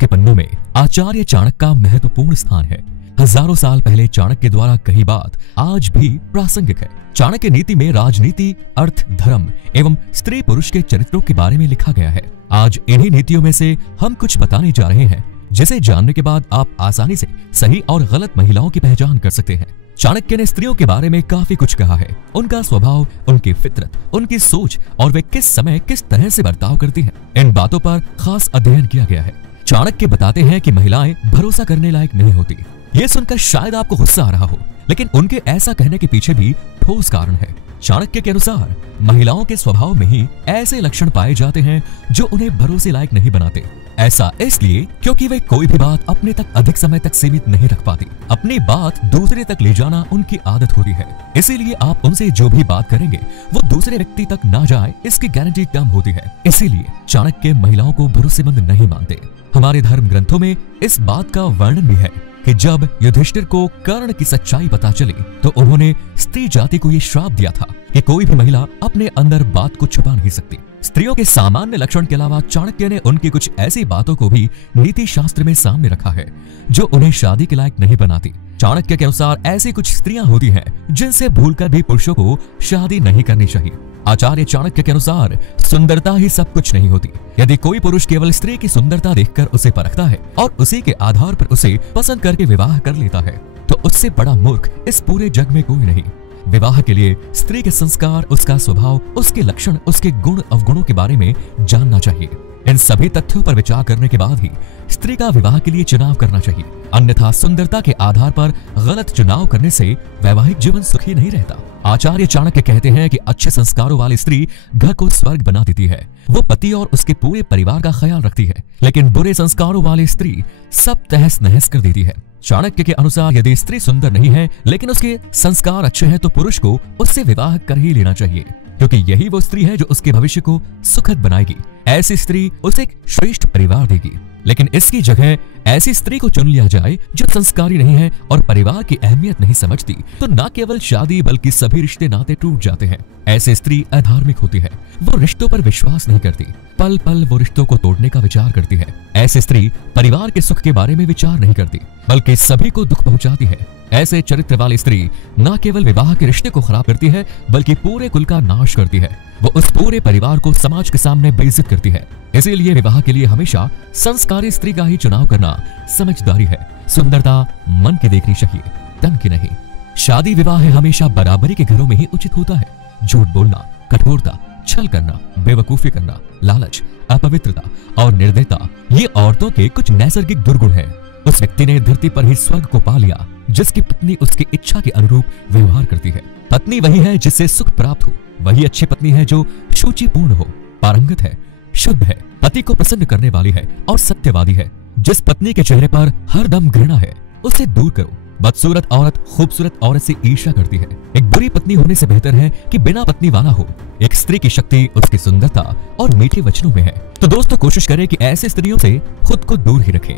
के पन्नों में आचार्य चाणक्य का महत्वपूर्ण स्थान है। हजारों साल पहले चाणक्य द्वारा कही बात आज भी प्रासंगिक है। चाणक्य नीति में राजनीति, अर्थ, धर्म एवं स्त्री पुरुष के चरित्रों के बारे में लिखा गया है। आज इन्हीं नीतियों में से हम कुछ बताने जा रहे हैं, जिसे जानने के बाद आप आसानी से सही और गलत महिलाओं की पहचान कर सकते हैं। चाणक्य ने स्त्रियों के बारे में काफी कुछ कहा है। उनका स्वभाव, उनकी फितरत, उनकी सोच और वे किस समय किस तरह से बर्ताव करती हैं, इन बातों पर खास अध्ययन किया गया है। चाणक्य बताते हैं कि महिलाएं भरोसा करने लायक नहीं होती। ये सुनकर शायद आपको गुस्सा आ रहा हो, लेकिन उनके ऐसा कहने के पीछे भी ठोस कारण है। चाणक्य के अनुसार महिलाओं के स्वभाव में ही ऐसे लक्षण पाए जाते हैं जो उन्हें भरोसे लायक नहीं बनाते। ऐसा इसलिए क्योंकि वे कोई भी बात अपने तक अधिक समय तक सीमित नहीं रख पाती। अपनी बात दूसरे तक ले जाना उनकी आदत होती है। इसीलिए आप उनसे जो भी बात करेंगे वो दूसरे व्यक्ति तक ना जाए, इसकी गारंटी कम होती है। इसीलिए चाणक्य महिलाओं को भरोसेमंद नहीं मानते। हमारे धर्म ग्रंथों में इस बात का वर्णन भी है कि जब युधिष्ठिर को कर्ण की सच्चाई पता चली तो उन्होंने स्त्री जाति को ये श्राप दिया था कि कोई भी महिला अपने अंदर बात को छुपा नहीं सकती। स्त्रियों के सामान्य लक्षण के अलावा चाणक्य ने उनकी कुछ ऐसी बातों को भी नीति शास्त्र में सामने रखा है जो उन्हें शादी के लायक नहीं बनाती। चाणक्य के अनुसार ऐसी कुछ स्त्रियां होती हैं जिनसे भूलकर भी पुरुषों को शादी नहीं करनी चाहिए। आचार्य चाणक्य के अनुसार सुंदरता ही सब कुछ नहीं होती। यदि कोई पुरुष केवल स्त्री की सुंदरता देखकर उसे परखता है और उसी के आधार पर उसे पसंद करके विवाह कर लेता है तो उससे बड़ा मूर्ख इस पूरे जग में कोई नहीं। विवाह के लिए स्त्री के संस्कार, उसका स्वभाव, उसके लक्षण, उसके गुण अवगुणों के बारे में जानना चाहिए। इन सभी तथ्यों पर विचार करने के बाद ही स्त्री का विवाह के लिए चुनाव करना चाहिए। अन्यथा सुंदरता के आधार पर गलत चुनाव करने से वैवाहिक जीवन सुखी नहीं रहता। आचार्य चाणक्य कहते हैं कि अच्छे संस्कारों वाली स्त्री घर को स्वर्ग बना देती है। वो पति और उसके पूरे परिवार का ख्याल रखती है, लेकिन बुरे संस्कारों वाली स्त्री सब तहस नहस कर देती है। चाणक्य के अनुसार यदि स्त्री सुंदर नहीं है लेकिन उसके संस्कार अच्छे हैं तो पुरुष को उससे विवाह कर ही लेना चाहिए, क्योंकि यही वो स्त्री है जो उसके भविष्य को सुखद बनाएगी। ऐसी स्त्री उसे एक श्रेष्ठ परिवार देगी। लेकिन इसकी जगह ऐसी स्त्री को चुन लिया जाए जो संस्कारी नहीं है और परिवार की अहमियत नहीं समझती, तो न केवल शादी बल्कि सभी रिश्ते नाते टूट जाते हैं। ऐसी स्त्री अधार्मिक होती है। वो रिश्तों पर विश्वास नहीं करती, पल पल वो रिश्तों को तोड़ने का विचार करती है। ऐसी स्त्री परिवार के सुख के बारे में विचार नहीं करती, बल्कि सभी को दुख पहुंचाती है। ऐसे चरित्र वाली स्त्री न केवल विवाह के रिश्ते को खराब करती है बल्कि पूरे कुल का नाश करती है। वो उस पूरे परिवार को समाज के सामने बेइज्जत करती है। इसीलिए विवाह के लिए हमेशा संस्कारी स्त्री का ही चुनाव करना समझदारी है। सुंदरता मन की देखनी चाहिए, तन की नहीं। शादी विवाह हमेशा बराबरी के घरों में ही उचित होता है। झूठ बोलना, कठोरता, छल करना, बेवकूफी करना, लालच, अपवित्रता और निर्दयता ये औरतों के कुछ नैसर्गिक दुर्गुण हैं। उस व्यक्ति ने धरती पर ही स्वर्ग को पा लिया जिसकी पत्नी उसकी इच्छा के अनुरूप व्यवहार करती है। पत्नी वही है जिससे सुख प्राप्त हो। वही अच्छी पत्नी है जो शुचिपूर्ण हो, पारंगत है, शुद्ध है, पति को प्रसन्न करने वाली है और सत्यवादी है। जिस पत्नी के चेहरे पर हर दम घृणा है उसे दूर करो। बदसूरत औरत खूबसूरत औरत से ईर्ष्या करती है। एक बुरी पत्नी होने से बेहतर है कि बिना पत्नी वाला हो। एक स्त्री की शक्ति उसकी सुंदरता और मीठे वचनों में है। तो दोस्तों, कोशिश करें कि ऐसे स्त्रियों से खुद को दूर ही रखें।